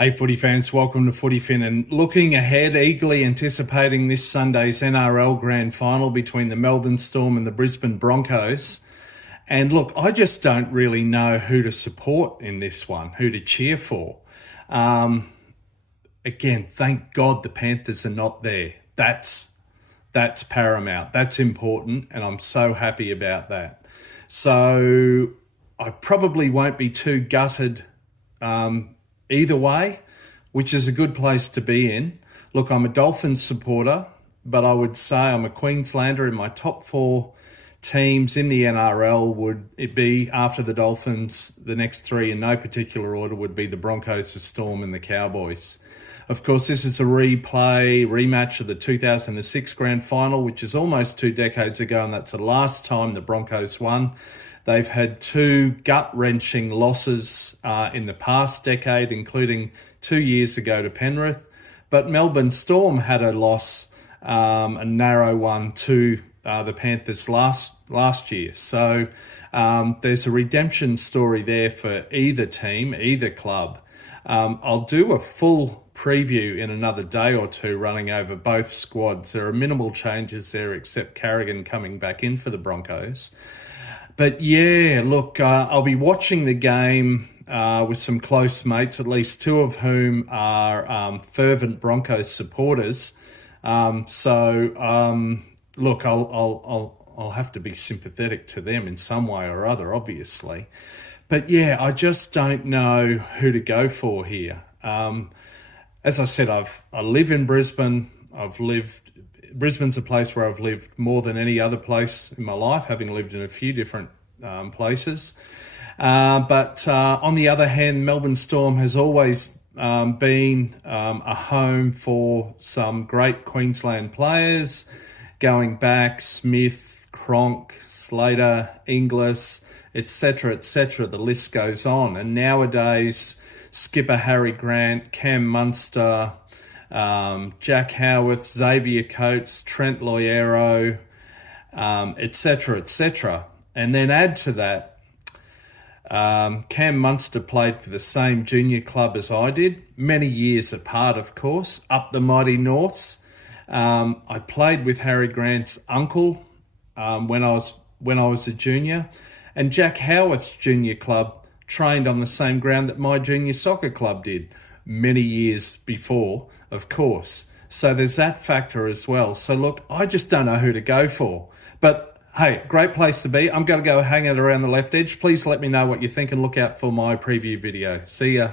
Hey footy fans, welcome to Footy Fin, and looking ahead, eagerly anticipating this Sunday's NRL Grand Final between the Melbourne Storm and the Brisbane Broncos. And look, I just don't really know who to support in this one, who to cheer for. Again, thank God the Panthers are not there. That's paramount. That's important, and I'm so happy about that. So I probably won't be too gutted either way, which is a good place to be in. Look, I'm a Dolphins supporter, but I would say I'm a Queenslander. In my top four teams in the NRL would it be, after the Dolphins, the next three in no particular order would be the Broncos, the Storm and the Cowboys. Of course, this is a rematch of the 2006 Grand Final, which is almost 2 decades ago, and that's the last time the Broncos won. They've had two gut-wrenching losses in the past decade, including 2 years ago to Penrith. But Melbourne Storm had a loss, a narrow one, to the Panthers last year. So there's a redemption story there for either team, either club. I'll do a full preview in another day or two running over both squads. There are minimal changes there except Carrigan coming back in for the Broncos. But yeah, look, I'll be watching the game with some close mates, at least two of whom are fervent Broncos supporters. Look, I'll have to be sympathetic to them in some way or other, obviously. But yeah, I just don't know who to go for here. As I said, I live in Brisbane. Brisbane's a place where I've lived more than any other place in my life, having lived in a few different places. But on the other hand, Melbourne Storm has always been a home for some great Queensland players, going back Smith, Cronk, Slater, Inglis, etc., etc. The list goes on. And nowadays, skipper Harry Grant, Cam Munster, Jack Howarth, Xavier Coates, Trent Loiero, etc., etc. And then add to that, Cam Munster played for the same junior club as I did, many years apart, of course, up the mighty Norths. I played with Harry Grant's uncle when I was a junior, and Jack Howarth's junior club trained on the same ground that my junior soccer club did many years before, of course. So there's that factor as well. So look, I just don't know who to go for. But hey, great place to be. I'm going to go hang out around the left edge. Please let me know what you think and look out for my preview video. See ya.